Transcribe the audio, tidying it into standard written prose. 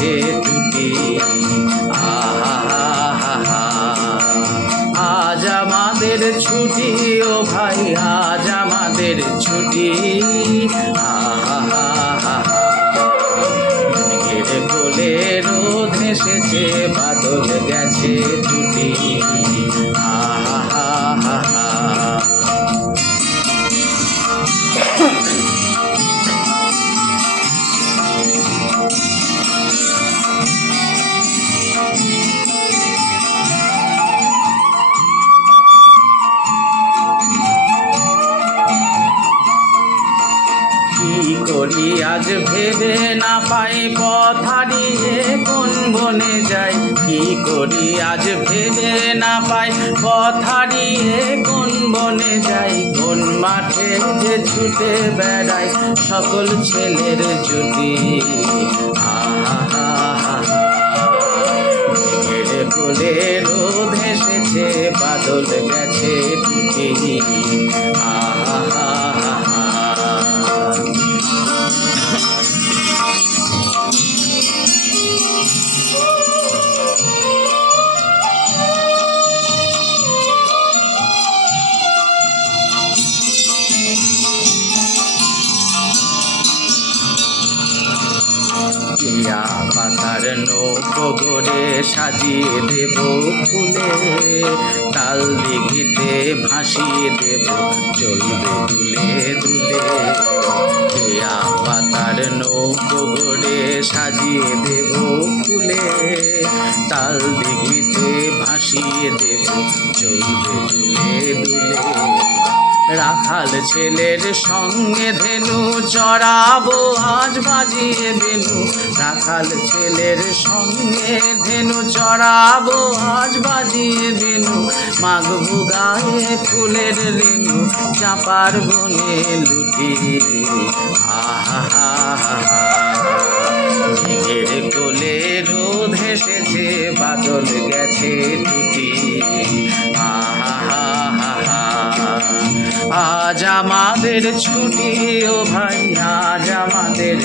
গেছে টুটি। আজ আমাদের ছুটি ও ভাই, আজ আমাদের ছুটি। মেঘের কোলে রোদ এসেছে, বাদল গেছে টুটি। কি করি আজ ভেবে না পাই, পথ হারিয়ে কোন বনে যাই। কি করি আজ ভেবে না পাই, পথ হারিয়ে কোন বনে যাই। কোন মাঠে যে ছুটে বেড়াই সকল ছেলের জুটি। মেঘের কোলে রোদ এসেছে, বাদল গেছে টুটি। টিয়া পাতার নৌকো গড়ে সাজিয়ে দেব ফুলে, তাল দিঘিতে ভাসিয়ে দেব চলবে দুলে দুলে। টিয়া পাতার নৌকো গড়ে সাজিয়ে দেব ফুলে, তাল দিঘিতে ভাসিয়ে দেব চলবে দুলে দুলে। রাখাল ছেলের সঙ্গে ধেনু চড়াবো আজ বাজিয়ে বেনু। রাখাল ছেলের সঙ্গে ধেনু চড়াবো আজ বাজিয়ে বেনু। মাগবো গায়ে ফুলের রেণু, চাঁপার বনে লুটি। মেঘের কোলে রোদ এসেছে, বাদল গেছে টুটি। আজ আমাদের ছুটি ও ভাই, আজ আমাদের